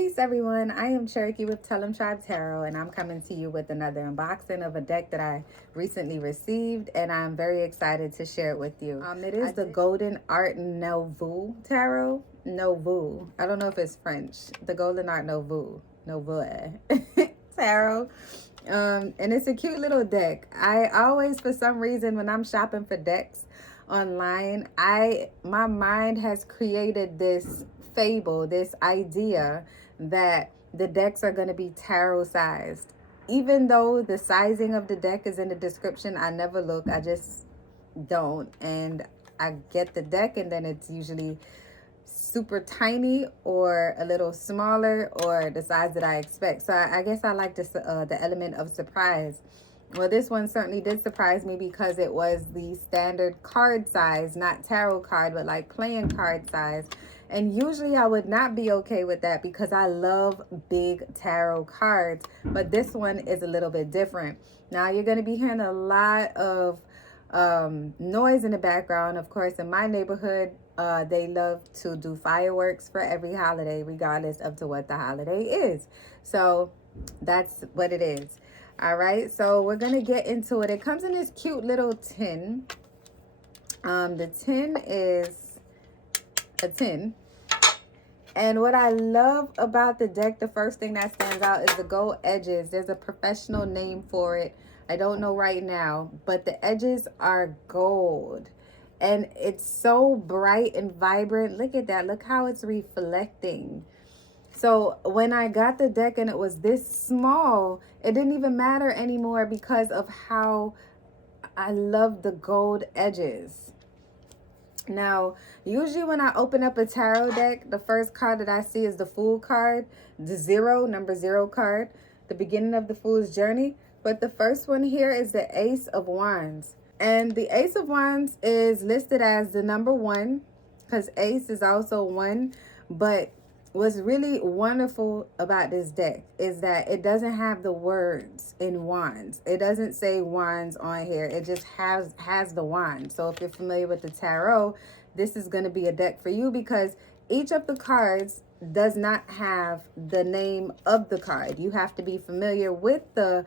Peace everyone, I am Cherokee with Tellemtribe Tarot, and I'm coming to you with another unboxing of a deck that I recently received, and I'm very excited to share it with you. It is the Golden Art Nouveau Tarot. Nouveau. I don't know if it's French. The Golden Art Nouveau. Nouveau Tarot. And it's a cute little deck. I always, for some reason, when I'm shopping for decks online, my mind has created this fable, this idea that the decks are going to be tarot sized. Even though the sizing of the deck is in the description, I never look. I just don't. And I get the deck, and then it's usually super tiny or a little smaller or the size that I expect. So I guess I like this, the element of surprise. Well, this one certainly did surprise me because it was the standard card size, not tarot card, but like playing card size. And usually I would not be okay with that because I love big tarot cards, but this one is a little bit different. Now you're going to be hearing a lot of noise in the background. Of course, in my neighborhood, they love to do fireworks for every holiday, regardless of to what the holiday is. So that's what it is. All right, so we're gonna get into it. It comes in this cute little tin. The tin is a tin. And what I love about the deck, the first thing that stands out is the gold edges. There's a professional name for it. I don't know right now, but the edges are gold. And it's so bright and vibrant. Look at that. Look how it's reflecting. So when I got the deck and it was this small, it didn't even matter anymore because of how I love the gold edges. Now, usually when I open up a tarot deck, the first card that I see is the Fool card, the number 0 card, the beginning of the Fool's journey. But the first one here is the Ace of Wands. And the Ace of Wands is listed as the number 1 because Ace is also 1. But what's really wonderful about this deck is that it doesn't have the words in wands. It doesn't say wands on here. It just has the wand. So if you're familiar with the tarot, this is going to be a deck for you because each of the cards does not have the name of the card. You have to be familiar with the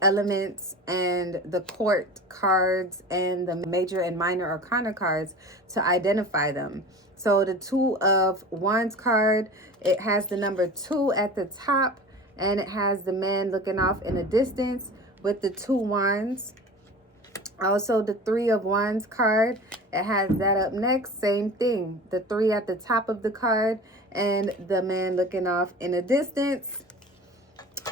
elements and the court cards and the major and minor arcana cards to identify them. So the Two of Wands card, it has the number 2 at the top, and it has the man looking off in the distance with the 2 wands. Also, the Three of Wands card, it has that up next, same thing. The 3 at the top of the card and the man looking off in the distance.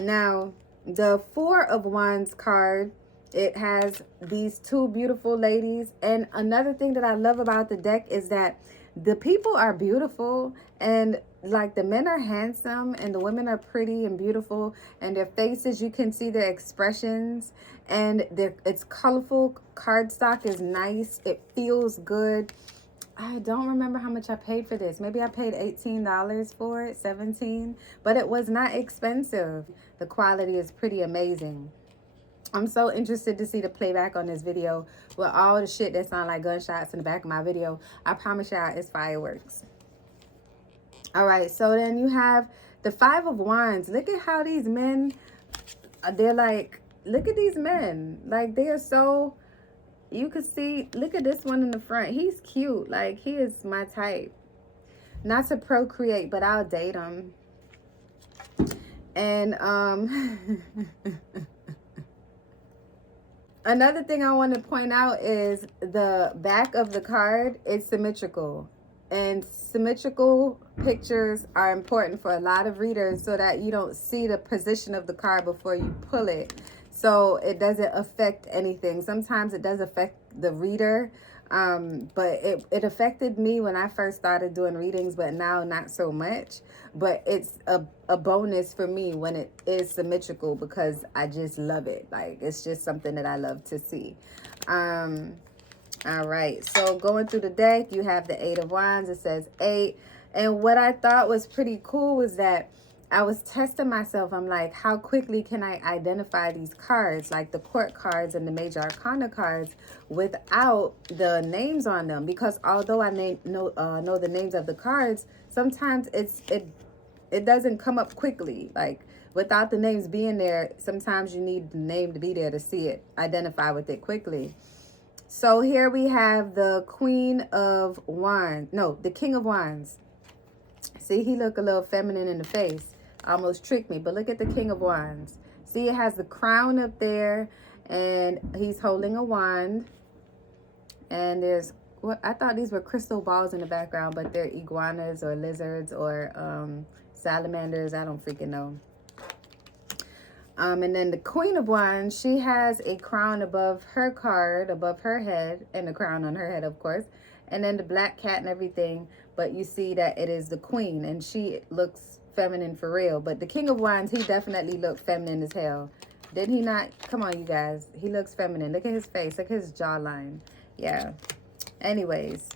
Now, the 4 of Wands card, it has these 2 beautiful ladies. And another thing that I love about the deck is that the people are beautiful, and like the men are handsome and the women are pretty and beautiful, and their faces, you can see their expressions, and it's colorful. Cardstock is nice. It feels good. I don't remember how much I paid for this. Maybe I paid $18 for it, $17, but it was not expensive. The quality is pretty amazing. I'm so interested to see the playback on this video with all the shit that sound like gunshots in the back of my video. I promise y'all it's fireworks. All right, so then you have the 5 of Wands. Look at how these men, they're like, look at these men. Like, they are so, you can see, look at this one in the front. He's cute. Like, he is my type. Not to procreate, but I'll date him. And, another thing I want to point out is the back of the card is symmetrical. And symmetrical pictures are important for a lot of readers so that you don't see the position of the card before you pull it. So it doesn't affect anything. Sometimes it does affect the reader. But it affected me when I first started doing readings, but now not so much. But it's a bonus for me when it is symmetrical because I just love it. Like, it's just something that I love to see. All right, so going through the deck, you have the 8 of Wands. It says 8. And what I thought was pretty cool was that I was testing myself. I'm like, how quickly can I identify these cards, like the court cards and the major arcana cards, without the names on them? Because although I know the names of the cards, sometimes it doesn't come up quickly. Like, without the names being there, sometimes you need the name to be there to see it, identify with it quickly. So here we have the Queen of Wands. No, the King of Wands. See, he look a little feminine in the face. Almost tricked me. But look at the King of Wands. See, it has the crown up there. And he's holding a wand. And there's, what I thought these were crystal balls in the background. But they're iguanas or lizards or salamanders. I don't freaking know. And then the Queen of Wands, she has a crown above her card, above her head, and a crown on her head, of course. And then the black cat and everything. But you see that it is the Queen, and she looks feminine for real. But the King of Wands, he definitely looked feminine as hell. Did he not? Come on, you guys. He looks feminine. Look at his face. Look at his jawline. Yeah. Anyways,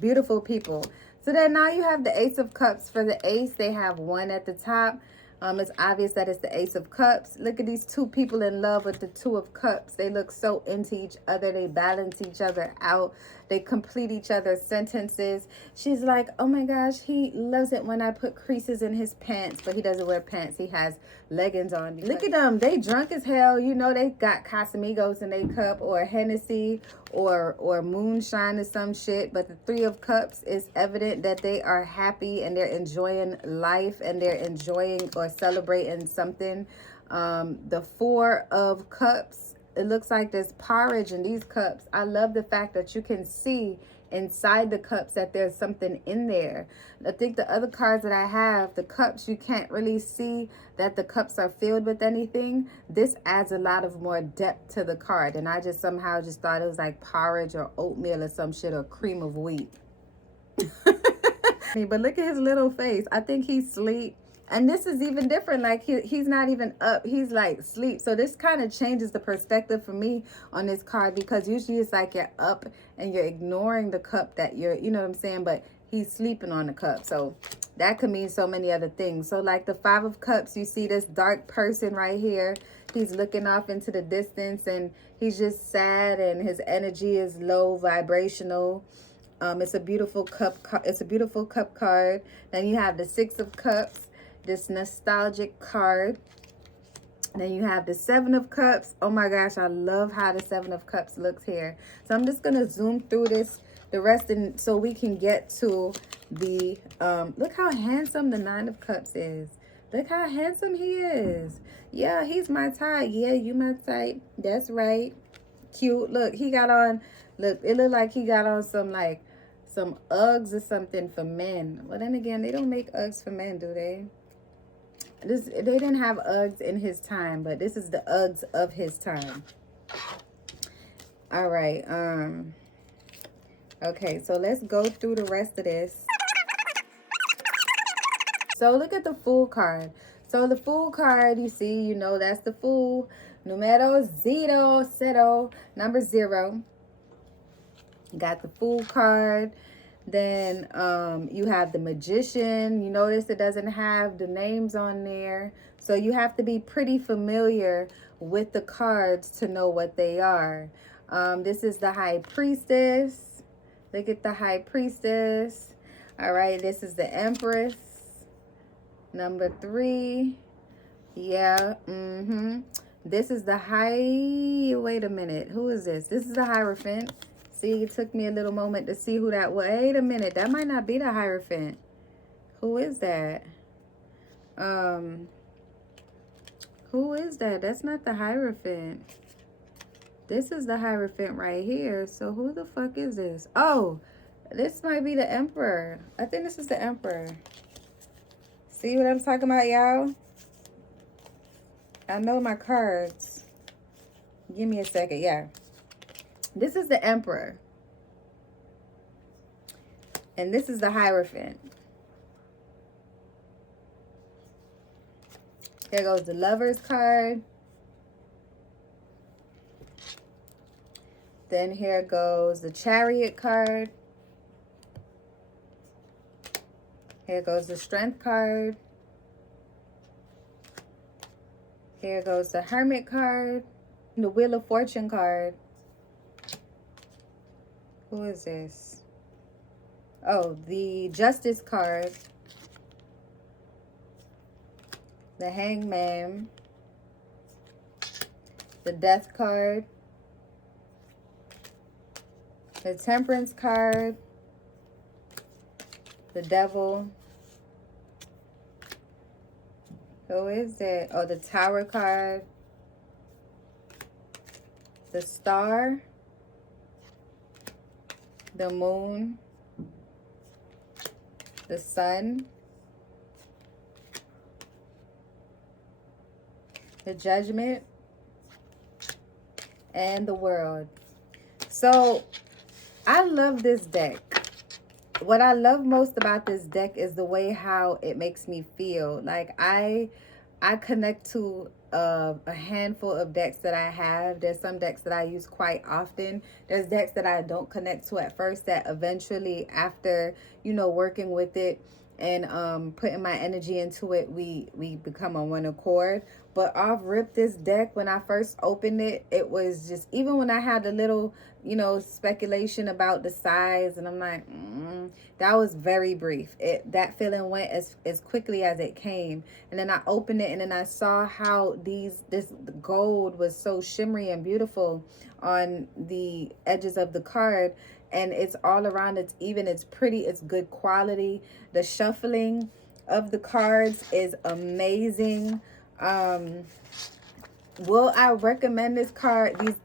beautiful people. So then now you have the Ace of Cups. For the Ace, they have one at the top. It's obvious that it's the Ace of Cups. Look at these two people in love with the Two of Cups. They look so into each other. They balance each other out. They complete each other's sentences. She's like, oh my gosh, he loves it when I put creases in his pants. But he doesn't wear pants. He has leggings on. Look at them. They drunk as hell. You know, they got Casamigos in their cup, or Hennessy, or moonshine or some shit. But the Three of Cups is evident that they are happy and they're enjoying life and they're enjoying or celebrating something. The Four of Cups, it looks like there's porridge in these cups. I love the fact that you can see inside the cups that there's something in there. I think the other cards that I have, the cups, you can't really see that the cups are filled with anything. This adds a lot of more depth to the card, and I just somehow just thought it was like porridge or oatmeal or some shit, or cream of wheat. But look at his little face. I think he's asleep. And this is even different. Like, he's not even up. He's like sleep. So this kind of changes the perspective for me on this card, because usually it's like you're up and you're ignoring the cup that you're, you know what I'm saying? But he's sleeping on the cup. So that could mean so many other things. So like the Five of Cups, you see this dark person right here. He's looking off into the distance and he's just sad and his energy is low vibrational. It's a beautiful cup. It's a beautiful cup card. Then you have the Six of Cups. This nostalgic card. Then you have the Seven of Cups. Oh my gosh, I love how the Seven of Cups looks here. So I'm just gonna zoom through this, the rest, and so we can get to the look how handsome the Nine of Cups is. Look how handsome he is. Yeah, he's my type. Yeah, you my type. That's right. Cute. Look, he got on, look, it looked like he got on some like some Uggs or something for men. Well, then again, they don't make Uggs for men, do they? They didn't have Uggs in his time, but this is the Uggs of his time. All right. Okay, so let's go through the rest of this. So look at the Fool card. So the Fool card, you see, you know that's the Fool. Numero zero, number 0. You got the Fool card. Then you have the Magician. You notice it doesn't have the names on there. So you have to be pretty familiar with the cards to know what they are. This is the High Priestess. Look at the High Priestess. All right, this is the Empress. Number 3. Yeah, This is the High... Wait a minute. Who is this? This is the Hierophant. See, it took me a little moment to see who that was. Wait a minute. That might not be the Hierophant. Who is that? Who is that? That's not the Hierophant. This is the Hierophant right here. So who the fuck is this? Oh, this might be the Emperor. I think this is the Emperor. See what I'm talking about, y'all? I know my cards. Give me a second. Yeah. This is the Emperor. And this is the Hierophant. Here goes the Lover's card. Then here goes the Chariot card. Here goes the Strength card. Here goes the Hermit card. The Wheel of Fortune card. Who is this? Oh, the Justice card. the Hangman, the Death card, the Temperance card, the Devil. Who is that? Oh, the Tower card, the Star, the Moon, the Sun, the Judgment, and the World. So I love this deck. What I love most about this deck is the way how it makes me feel. Like I connect to a handful of decks that I have. There's some decks that I use quite often. There's decks that I don't connect to at first that eventually, after, you know, working with it and putting my energy into it, we become on one accord. But off rip, this deck, when I first opened it, it was just, even when I had a little, you know, speculation about the size, and I'm like, that was very brief. That feeling went as quickly as it came. And then I opened it, and then I saw how this gold was so shimmery and beautiful on the edges of the card, and it's all around. It's even, it's pretty, it's good quality. The shuffling of the cards is amazing. Will I recommend this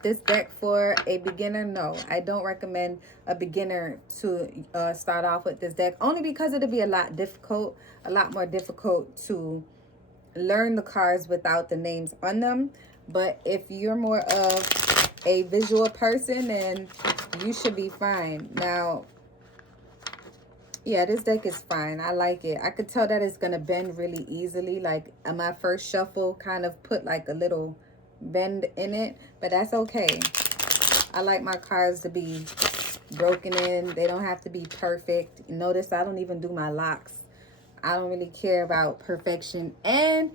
this deck for a beginner? No, I don't recommend a beginner to start off with this deck, only because it'll be a lot more difficult to learn the cards without the names on them. But if you're more of a visual person, then you should be fine. Now, yeah, this deck is fine. I like it. I could tell that it's going to bend really easily. Like, my first shuffle kind of put like a little bend in it, but that's okay. I like my cards to be broken in. They don't have to be perfect. Notice I don't even do my locks. I don't really care about perfection. And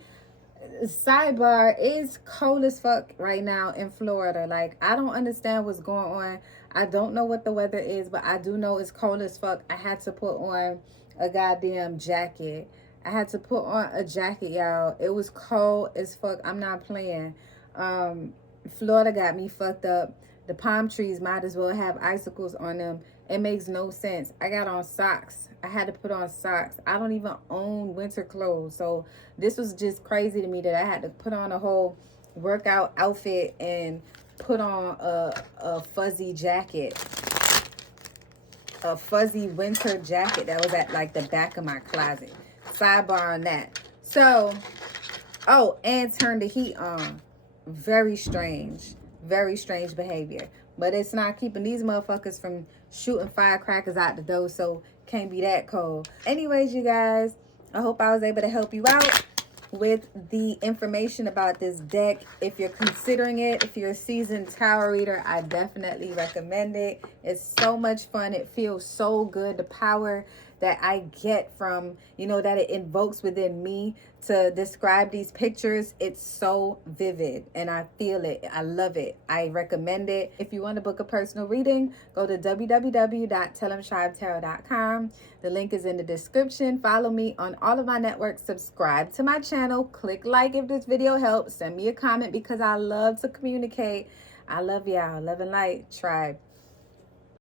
sidebar, is cold as fuck right now in Florida. Like, I don't understand what's going on. I don't know what the weather is, but I do know it's cold as fuck. I had to put on a goddamn jacket. I had to put on a jacket, y'all. It was cold as fuck. I'm not playing. Florida got me fucked up. The palm trees might as well have icicles on them. It makes no sense. I got on socks. I had to put on socks. I don't even own winter clothes. So this was just crazy to me that I had to put on a whole workout outfit and put on a fuzzy jacket. A fuzzy winter jacket that was at like the back of my closet. Sidebar on that. So, oh, and turn the heat on. Very strange behavior. But it's not keeping these motherfuckers from shooting firecrackers out the door, so can't be that cold. Anyways, you guys, I hope I was able to help you out with the information about this deck. If you're considering it, if you're a seasoned tarot reader, I definitely recommend it. It's so much fun. It feels so good. The power that I get from, you know, that it invokes within me to describe these pictures, it's so vivid and I feel it. I love it. I recommend it. If you want to book a personal reading, go to www.tellemtribetarot.com. The link is in the description. Follow me on all of my networks. Subscribe to my channel. Click like if this video helps. Send me a comment because I love to communicate. I love y'all. Love and light, tribe.